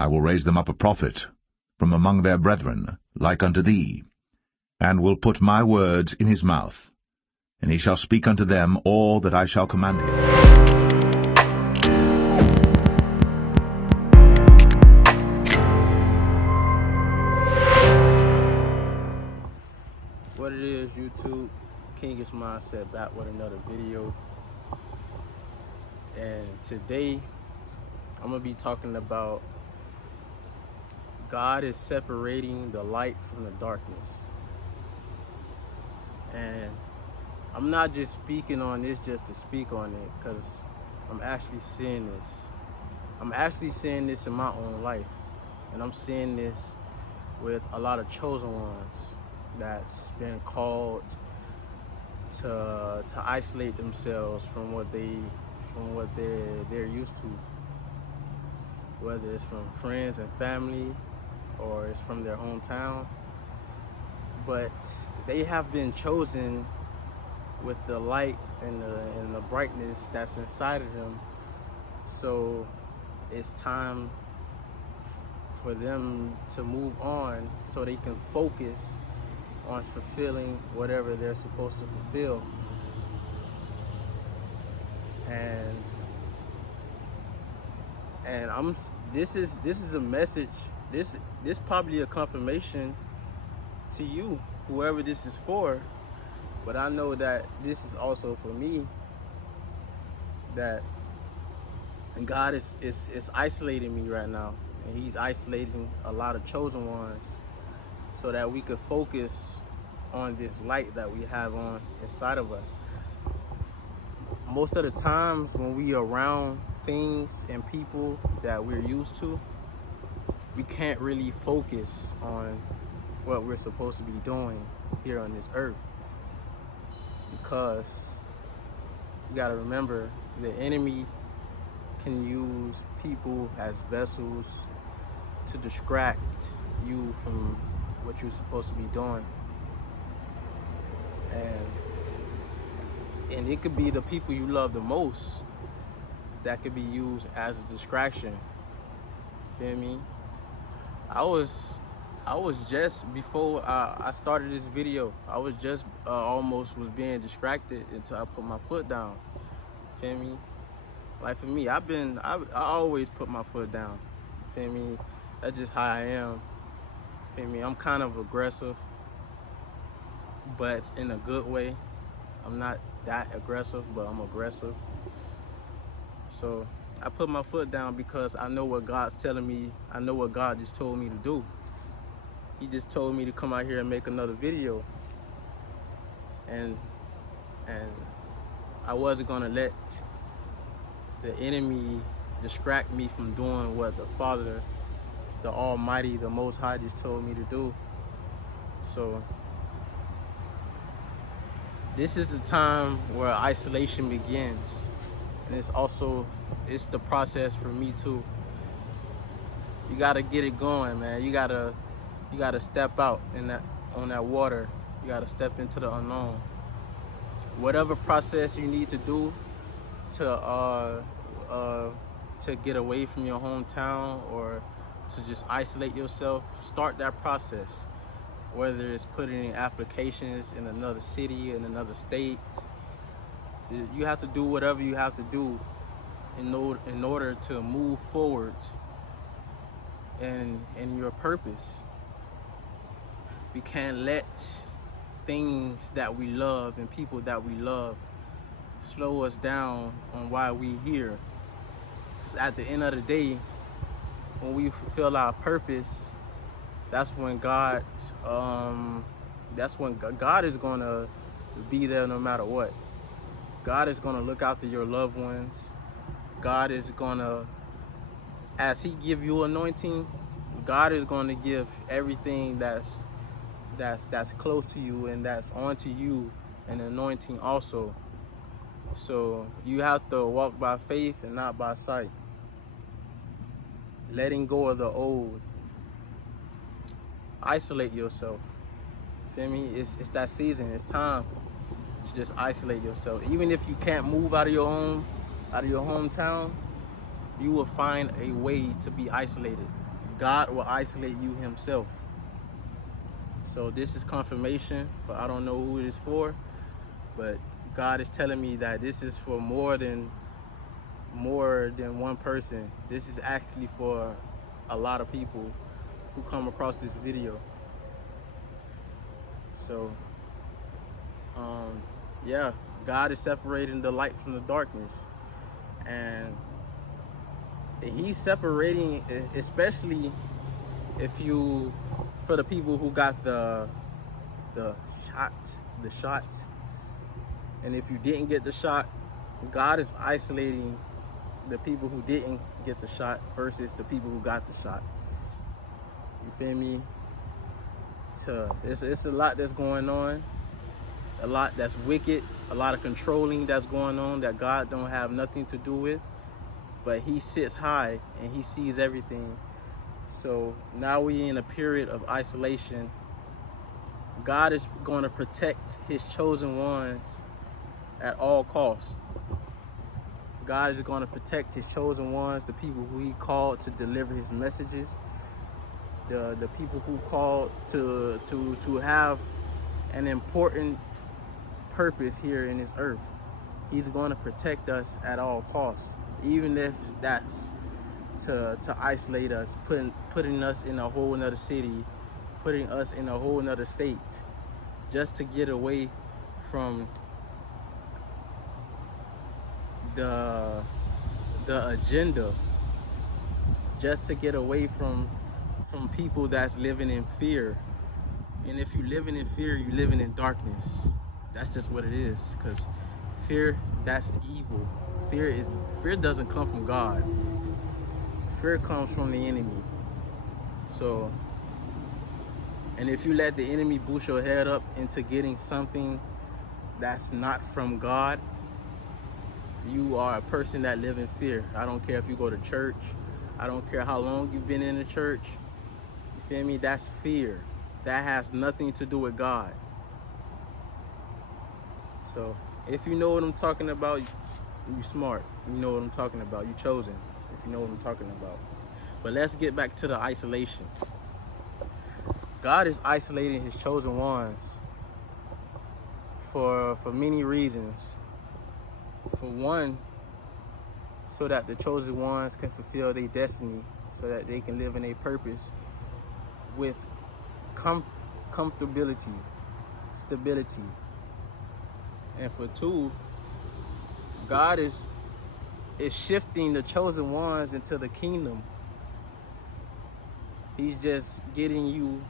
I will raise them up a prophet from among their brethren, like unto thee, and will put my words in his mouth, and he shall speak unto them all that I shall command him. What it is, YouTube, KingishMindset, back with another video. And today I'm gonna be talking about God is separating the light from the darkness. And I'm not just speaking on this just to speak on it, because I'm actually seeing this. I'm actually seeing this in my own life, and I'm seeing this with a lot of chosen ones that's been called to isolate themselves from what they're used to, whether it's from friends and family or it's from their hometown. But they have been chosen with the light and the brightness that's inside of them. So it's time for them to move on so they can focus on fulfilling whatever they're supposed to fulfill. And this is a message. This probably a confirmation to you, whoever this is for. But I know that this is also for me, that God is isolating me right now, and he's isolating a lot of chosen ones so that we could focus on this light that we have on inside of us. Most of the times when we are around things and people that we're used to, we can't really focus on what we're supposed to be doing here on this earth, because you got to remember, the enemy can use people as vessels to distract you from what you're supposed to be doing. And it could be the people you love the most that could be used as a distraction. Feel me? I was just, before I started this video, I was just almost was being distracted until I put my foot down. Feel me? Like for me, I always put my foot down. Feel me? That's just how I am. Feel me? I'm kind of aggressive, but in a good way. I'm not that aggressive, but I'm aggressive. So I put my foot down because I know what God's telling me. I know what God just told me to do. He just told me to come out here and make another video. And I wasn't gonna let the enemy distract me from doing what the Father, the Almighty, the Most High just told me to do. So this is a time where isolation begins. And it's the process for me too. You gotta get it going, man. You gotta step out on that water. You gotta step into the unknown. Whatever process you need to do to get away from your hometown or to just isolate yourself, start that process. Whether it's putting in applications in another city, in another state, you have to do whatever you have to do in order to move forward in your purpose. We can't let things that we love and people that we love slow us down on why we here. Because at the end of the day, when we fulfill our purpose, that's when God is gonna be there no matter what. God is gonna look after your loved ones. God is gonna, as he give you anointing, God is gonna give everything that's close to you and that's onto you an anointing also. So you have to walk by faith and not by sight. Letting go of the old. Isolate yourself. Feel me? It's that season. It's time to just isolate yourself. Even if you can't move out of your home, out of your hometown, you will find a way to be isolated. God will isolate you himself. So this is confirmation, but I don't know who it is for, but God is telling me that this is for more than one person. This is actually for a lot of people who come across this video. So yeah, God is separating the light from the darkness, and he's separating, especially for the people who got the shots, and if you didn't get the shot, God is isolating the people who didn't get the shot versus the people who got the shot. You feel me? So it's a lot that's going on, a lot that's wicked, a lot of controlling that's going on that God don't have nothing to do with, but he sits high and he sees everything. So now we're in a period of isolation. God is going to protect his chosen ones at all costs. God is going to protect his chosen ones, the people who he called to deliver his messages, the people who called to have an important purpose here in this earth. He's going to protect us at all costs, even if that's to isolate us, putting us in a whole nother city, putting us in a whole nother state, just to get away from the agenda, just to get away from people that's living in fear. And if you're living in fear, you're living in darkness. That's just what it is, because fear, that's evil. Fear doesn't come from God. Fear comes from the enemy. So, and if you let the enemy boost your head up into getting something that's not from God, you are a person that lives in fear. I don't care if you go to church. I don't care how long you've been in the church. You feel me? That's fear. That has nothing to do with God. So if you know what I'm talking about, you smart. You know what I'm talking about. You chosen, if you know what I'm talking about. But let's get back to the isolation. God is isolating his chosen ones for many reasons. For one, so that the chosen ones can fulfill their destiny, so that they can live in a purpose with comfortability, stability. And for two, God is shifting the chosen ones into the kingdom. He's just getting you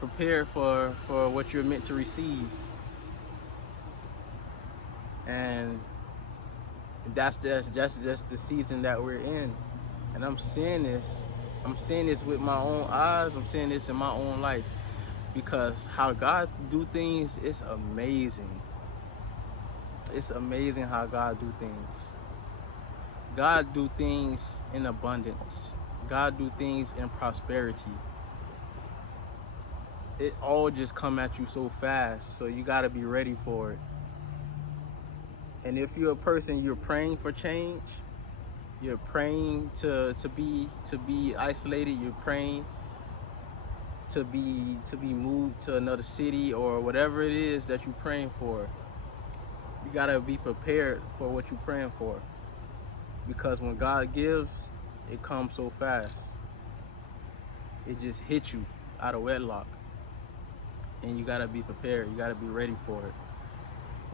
prepared for what you're meant to receive. And that's just the season that we're in. And I'm seeing this with my own eyes. I'm seeing this in my own life, because how God do things is amazing. It's amazing how God do things. God do things in abundance. God do things in prosperity. It all just come at you so fast, so you got to be ready for it. And if you're a person, you're praying for change, you're praying to be isolated, you're praying to be moved to another city or whatever it is that you're praying for, you gotta be prepared for what you're praying for. Because when God gives, it comes so fast. It just hits you out of wedlock. And you gotta be prepared. You gotta be ready for it.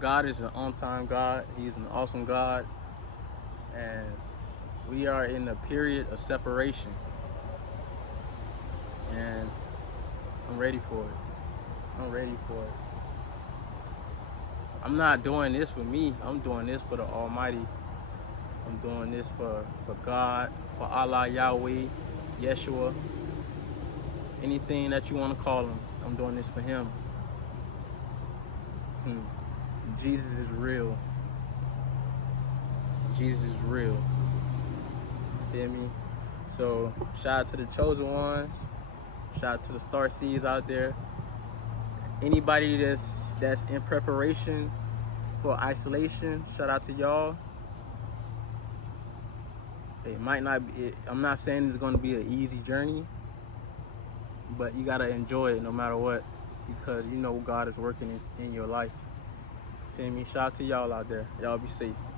God is an on-time God. He's an awesome God. And we are in a period of separation. And I'm ready for it. I'm ready for it. I'm not doing this for me. I'm doing this for the Almighty. I'm doing this for God, for Allah, Yahweh, Yeshua, anything that you want to call him. I'm doing this for him. Jesus is real. Jesus is real. Feel me? So shout out to the chosen ones. Shout out to the star seeds out there. Anybody that's in preparation for isolation, shout out to y'all. It might not be, I'm not saying it's going to be an easy journey, but you got to enjoy it no matter what, because you know God is working in your life. Feel me? Shout out to y'all out there. Y'all be safe.